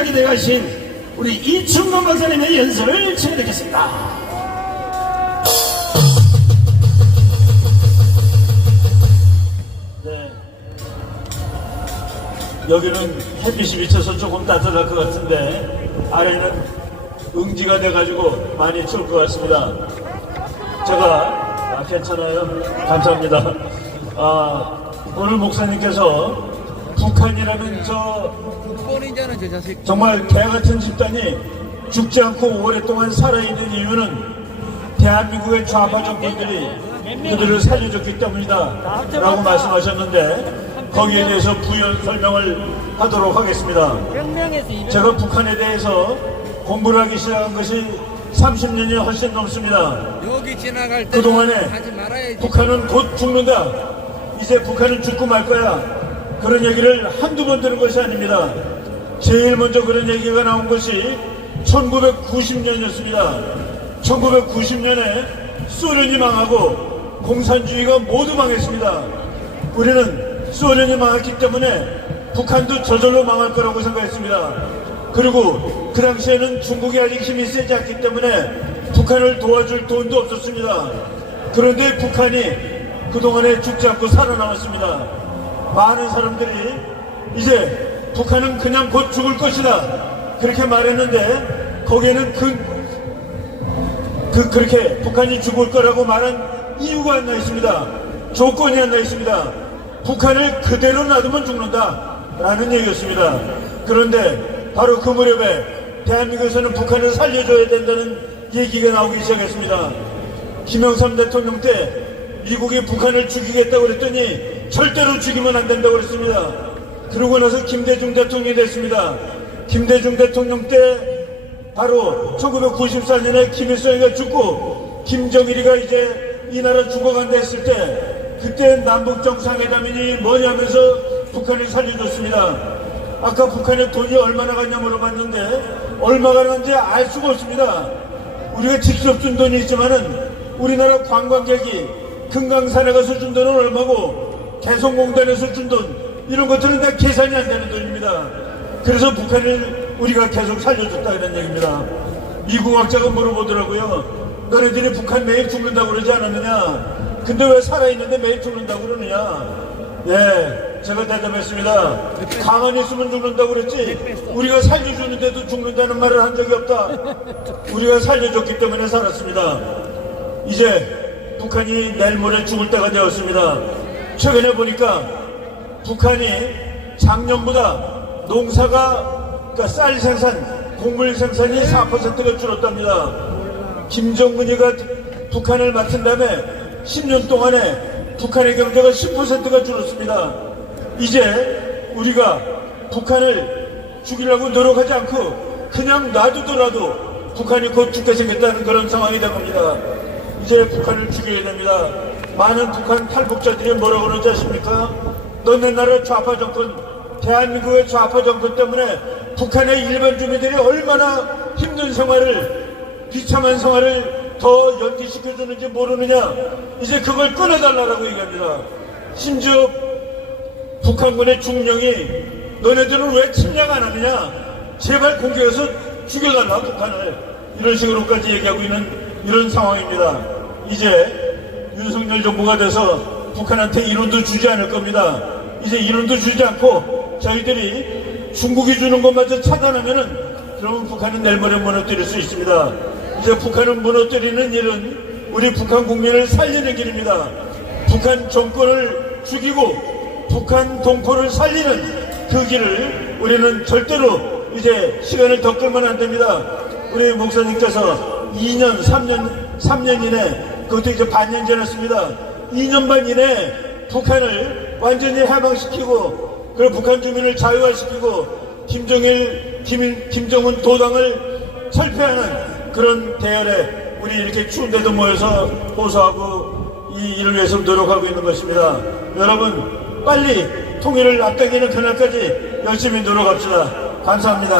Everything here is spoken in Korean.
주역이 되어가신 우리 이충건 박사님의 연설을 청해 듣겠습니다. 네, 여기는 햇빛이 비쳐서 조금 따뜻할 것 같은데 아래는 응지가 돼가지고 많이 추울 것 같습니다. 제가 괜찮아요. 감사합니다. 오늘 목사님께서 북한이라는 정말 개같은 집단이 죽지 않고 오랫동안 살아있는 이유는 대한민국의 좌파 정권들이 그들을 살려줬기 때문이다 라고 말씀하셨는데 거기에 대해서 부연 설명을 하도록 하겠습니다. 제가 북한에 대해서 공부를 하기 시작한 것이 30년이 훨씬 넘습니다. 그동안에 북한은 곧 죽는다, 이제 북한은 죽고 말 거야, 그런 얘기를 한두 번 들은 것이 아닙니다. 제일 먼저 그런 얘기가 나온 것이 1990년이었습니다. 1990년에 소련이 망하고 공산주의가 모두 망했습니다. 우리는 소련이 망했기 때문에 북한도 저절로 망할 거라고 생각했습니다. 그리고 그 당시에는 중국이 아직 힘이 세지 않기 때문에 북한을 도와줄 돈도 없었습니다. 그런데 북한이 그동안에 죽지 않고 살아남았습니다. 많은 사람들이 이제 북한은 그냥 곧 죽을 것이다 그렇게 말했는데 거기에는 그렇게 북한이 죽을 거라고 말한 이유가 안 나 있습니다. 조건이 안 나 있습니다. 북한을 그대로 놔두면 죽는다 라는 얘기였습니다. 그런데 바로 그 무렵에 대한민국에서는 북한을 살려줘야 된다는 얘기가 나오기 시작했습니다. 김영삼 대통령 때 미국이 북한을 죽이겠다고 그랬더니 절대로 죽이면 안 된다고 그랬습니다. 그러고 나서 김대중 대통령이 됐습니다. 김대중 대통령 때 바로 1994년에 김일성이가 죽고 김정일이가 이제 이 나라 죽어간다 했을 때 그때 남북 정상회담이니 뭐냐면서 북한을 살려줬습니다. 아까 북한에 돈이 얼마나 갔냐 물어봤는데 얼마가 갔는지 알 수가 없습니다. 우리가 직접 준 돈이 있지만은 우리나라 관광객이 금강산에 가서 준 돈은 얼마고 개성공단에서 준 돈 이런 것들은 다 계산이 안 되는 돈입니다. 그래서 북한을 우리가 계속 살려줬다 이런 얘기입니다. 미국 학자가 물어보더라고요. 너네들이 북한 매일 죽는다고 그러지 않았느냐? 근데 왜 살아있는데 매일 죽는다고 그러느냐? 네, 제가 대답했습니다. 가만히 있으면 죽는다고 그랬지 우리가 살려주는데도 죽는다는 말을 한 적이 없다. 우리가 살려줬기 때문에 살았습니다. 이제 북한이 내일 모레 죽을 때가 되었습니다. 최근에 보니까 북한이 작년보다 농사가, 그러니까 쌀 생산, 곡물 생산이 4%가 줄었답니다. 김정은이가 북한을 맡은 다음에 10년 동안에 북한의 경제가 10%가 줄었습니다. 이제 우리가 북한을 죽이려고 노력하지 않고 그냥 놔두더라도 북한이 곧 죽게 생겼다는 그런 상황이 된 겁니다. 이제 북한을 죽여야 됩니다. 많은 북한 탈북자들이 뭐라고 그러지 아십니까? 너네 나라 좌파 정권, 대한민국의 좌파 정권 때문에 북한의 일반 주민들이 얼마나 힘든 생활을, 비참한 생활을 더 연기시켜주는지 모르느냐? 이제 그걸 끊어달라고 얘기합니다. 심지어 북한군의 중령이 너네들은 왜 침략 안 하느냐? 제발 공격해서 죽여달라 북한을, 이런 식으로까지 얘기하고 있는 이런 상황입니다. 이제 윤석열 정부가 돼서 북한한테 이론도 주지 않을 겁니다. 이제 이론도 주지 않고 저희들이 중국이 주는 것마저 차단하면은 그러면 북한은 내일 모레 무너뜨릴 수 있습니다. 이제 북한을 무너뜨리는 일은 우리 북한 국민을 살리는 길입니다. 북한 정권을 죽이고 북한 동포를 살리는 그 길을 우리는 절대로 이제 시간을 더 끌면 안 됩니다. 우리 목사님께서 2년, 3년 이내, 그것도 이제 반년 지났습니다. 2년 반 이내 북한을 완전히 해방시키고 그리고 북한 주민을 자유화시키고 김정은 도당을 철폐하는 그런 대열에 우리 이렇게 추운데도 모여서 호소하고 이 일을 위해서 노력하고 있는 것입니다. 여러분 빨리 통일을 앞당기는 그날까지 열심히 노력합시다. 감사합니다.